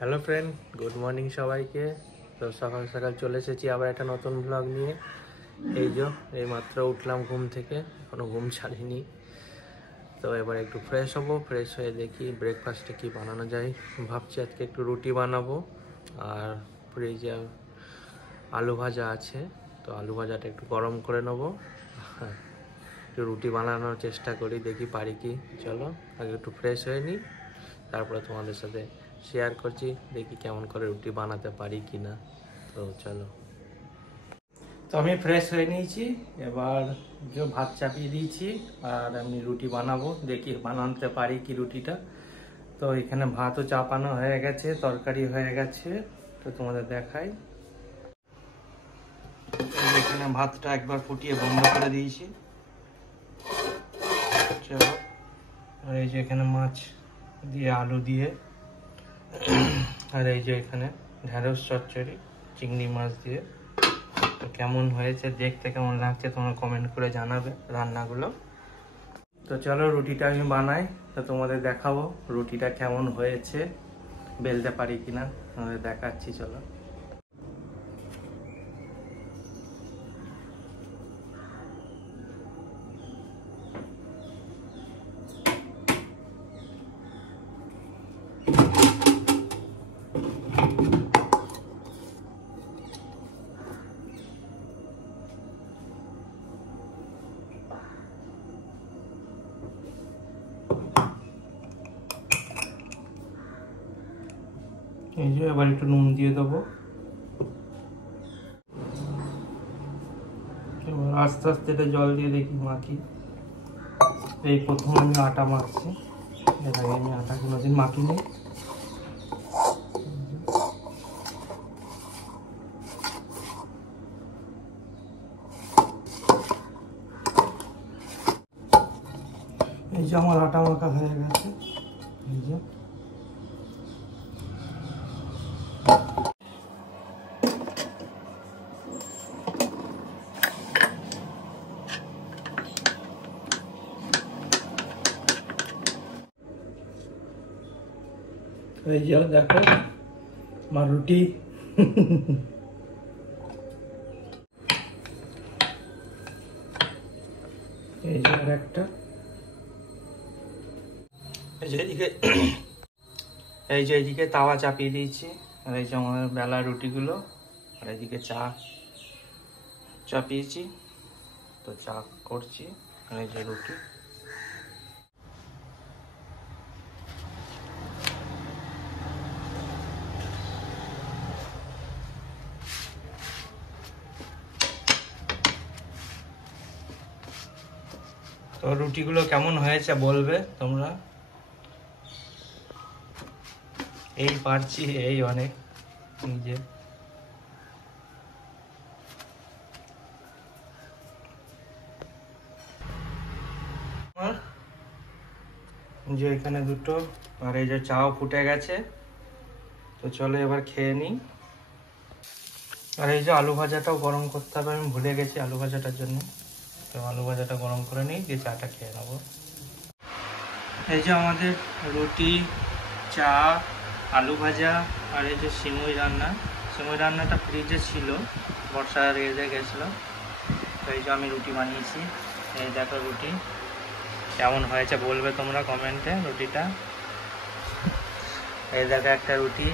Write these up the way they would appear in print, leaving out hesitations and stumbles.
Hello friend, good morning সবাইকে। তো সকাল সকাল চলে এসেছি আবার একটা নতুন ব্লগ নিয়ে। এই মাত্র উঠলাম ঘুম থেকে, এখনো ঘুম ছাড়িনি। তো এবার একটু ফ্রেশ হব, ফ্রেশ হয়ে দেখি ব্রেকফাস্টে কি বানানো যায়। ভাবছি আজকে একটু রুটি বানাবো, আর ফ্রিজে আলু ভাজা আছে, তো আলু ভাজাটা একটু গরম করে নেবো। একটু রুটি বানানোর চেষ্টা করি, দেখি পারি কি। চলো আগে একটু ফ্রেশ হয়ে নিই, তারপরে তোমাদের সাথে শেয়ার করছি দেখি কেমন করে রুটি বানাতে পারি কি না। তো চলো। তো আমি ফ্রেশ হয়ে নিয়েছি, এবার যে ভাত চাপিয়ে দিয়েছি আর আমি রুটি বানাবো, দেখি বানাতে পারি কি রুটিটা। তো এখানে ভাতও চাপানো হয়ে গেছে, তরকারি হয়ে গেছে, তো তোমাদের দেখাই। এখানে ভাতটা একবার ফুটিয়ে বন্ধ করে দিয়েছি। চলো, আর এই যে এখানে মাছ দিয়ে আলু দিয়ে, আর এই যে এখানে ঢেঁড়স চচ্চড়ি চিংড়ি মাছ দিয়ে। তো কেমন হয়েছে, দেখতে কেমন লাগছে তোমরা কমেন্ট করে জানাবে রান্নাগুলো। তো চলো রুটিটা আমি বানাই, তো তোমাদের দেখাবো রুটিটা কেমন হয়েছে, বেলতে পারি কিনা তোমাদের দেখাচ্ছি। চলো। এই যে এবার একটু নুন দিয়ে দেবো, এবার আস্তে আস্তে এটা জল দিয়ে দেখি মাখি। এই প্রথম আমি আটা মাখছি, এর আগে আমি আটা কোনোদিন মাখিনি। এই যে আমার আটা মাখা হয়ে গেছে। এই যে দেখো আমার রুটি। এই যে আর একটা, এই যে এইদিকে তাওয়া চাপিয়ে দিয়েছি, আর এই যে আমাদের বেলা রুটিগুলো, আর এইদিকে চা চাপিয়েছি, তো চা করছি, আর এই যে রুটি। তো রুটিগুলো কেমন হয়েছে বলবে তোমরা। এই পারছি, এই অনেক নিজে। যে এখানে দুটো, আর এই যে চাও ফুটে গেছে, তো চলো এবার খেয়ে নিই। আর এই যে আলু ভাজাটাও গরম করতে হবে, আমি ভুলে গেছি আলু ভাজাটার জন্য। তো আলু ভাজাটা গরম করে নিই, দিয়ে চাটা খেয়ে নেবো। এই যে আমাদের রুটি, চা, আলু ভাজা, আর এই যে সিমুই রান্না। সিমুই রান্নাটা ফ্রিজে ছিল, বর্ষা রেজে গেছিলো, তো এই যে আমি রুটি বানিয়েছি। এই দেখো রুটি কেমন হয়েছে বলবে তোমরা কমেন্টে রুটিটা। এই দেখো একটা রুটি,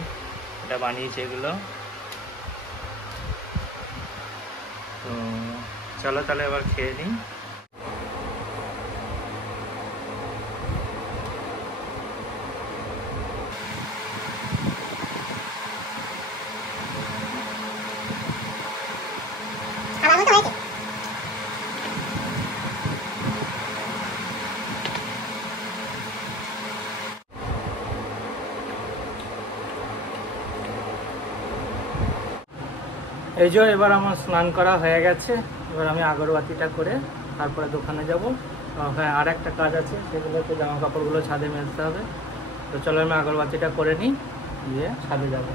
এটা বানিয়েছে এগুলো। তো চলো তাহলে এবার খেয়ে নিই। এই যে এবার আমার স্নান করা হয়ে গেছে, এবার আমি আগরবাতিটা করে তারপরে দোকানে যাব। হ্যাঁ, আর একটা কাজ আছে, সেগুলোতে জামা কাপড়গুলো ছাদে মেলতে হবে। তো চলো আমি আগরবাতিটা করে নিই, দিয়ে ছাদে যাব।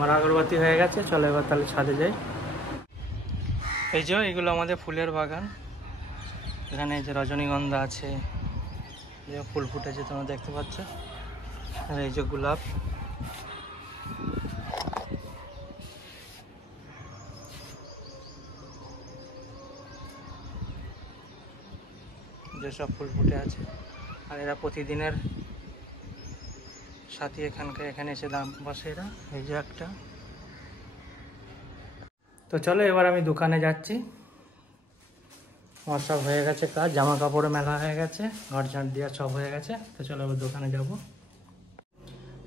আমার আগরবাতি হয়ে গেছে, চলো এবার তাহলে ছাদে যাই। এই যে এগুলো আমাদের ফুলের বাগান, এখানে এই যে রজনীগন্ধা আছে, যে ফুল ফুটেছে তোমরা দেখতে পাচ্ছ, আর এই যে গোলাপ। যেসব ফুল ফুটে আছে, আর এরা প্রতিদিনের সাথী, এখানে এসে দাম বসে এরা। এই যে একটা। তো চলো এবার আমি দোকানে যাচ্ছি, আমার সব হয়ে গেছে কাজ, জামা কাপড়ে মেলা হয়ে গেছে, ঘর ঝাড় দেওয়া সব হয়ে গেছে। তো চলো এবার দোকানে যাব।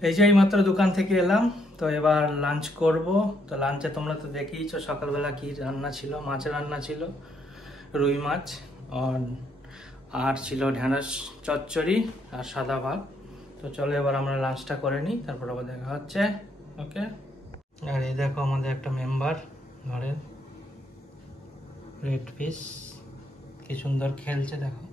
এই যে এই মাত্র দোকান থেকে এলাম, তো এবার লাঞ্চ করব। তো লাঞ্চে তোমরা তো দেখেইছো সকালবেলা কি রান্না ছিল, মাছের রান্না ছিল, রুই মাছ, আর ছিল ঢেঁড়স চচ্চড়ি আর সাদা ভাত। তো চলো এবার আমরা লাঞ্চটা করে নিই, তারপর আবার দেখা হচ্ছে। ওকে। আর এই দেখো আমাদের একটা মেম্বার ঘরের, রেড ফিশ, কি সুন্দর খেলছে দেখো।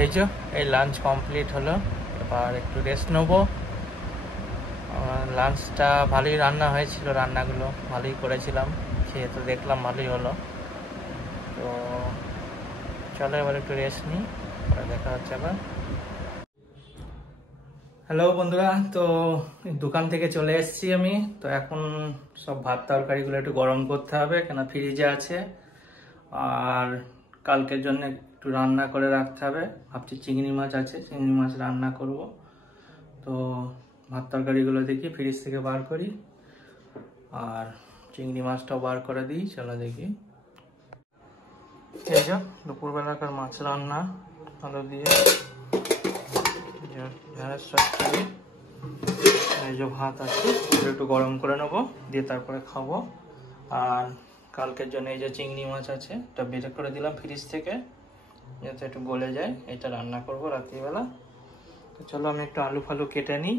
এই যে এই লাঞ্চ কমপ্লিট হলো, এবার একটু রেস্ট নেবো। লাঞ্চটা ভালোই রান্না হয়েছিল, রান্নাগুলো ভালোই করেছিলাম, খেয়ে তো দেখলাম ভালোই হলো। তো চলো এবার একটু রেস্ট নিই, পরে দেখা হচ্ছে আবার। হ্যালো বন্ধুরা, তো দোকান থেকে চলে এসেছি আমি। তো এখন সব ভাত তরকারিগুলো একটু গরম করতে হবে, কেন ফ্রিজে আছে, আর কালকের জন্য একটু রান্না করে রাখতে হবে। ভাবছি চিংড়ি মাছ আছে, চিংড়ি মাছ রান্না করব। তো ভাত তরকারিগুলো দেখি ফ্রিজ থেকে বার করি, আর চিংড়ি মাছটাও বার করে দিই। চলো দেখি। এই যে দুপুরবেলাকার মাছ রান্না, আলু দিয়ে, ঢেঁড়স চচ্চড়ি, এই যে ভাত আছে, একটু গরম করে নেবো, দিয়ে তারপরে খাবো। আর কালকের জন্য এই যে চিংড়ি মাছ আছে, এটা বের করে দিলাম ফ্রিজ থেকে, যাতে একটু গলে যায়। এটা রান্না করব রাত্রিবেলা। তো চলো আমি একটু আলু ফালু কেটে নিই।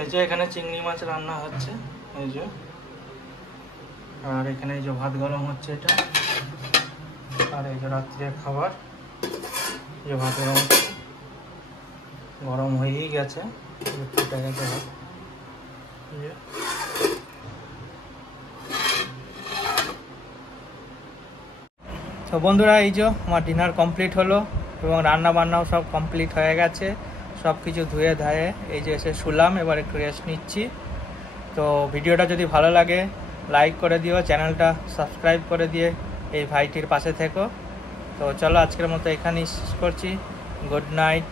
এই যে এখানে চিংড়ি মাছ রান্না হচ্ছে, এই যে, আর এখানে এই যে ভাত গরম হচ্ছে এটা, আর এই যে রাত্রের খাবার, যে ভাত গরম হচ্ছে, গরম হয়েই গেছে, ফুটে গেছে ভাত। তো বন্ধুরা এই যে আমার ডিনার কমপ্লিট হলো, এবং রান্না বান্নাও সব কমপ্লিট হয়ে গেছে, সব কিছু ধুয়ে ধায়ে এই যে এসে শুলাম, এবার একটু রেস্ট নিচ্ছি। তো ভিডিওটা যদি ভালো লাগে লাইক করে দিও, চ্যানেলটা সাবস্ক্রাইব করে দিয়ে এই ভাইটির পাশে থেকো। তো চলো আজকের মতো এখানেই শেষ করছি। Good night.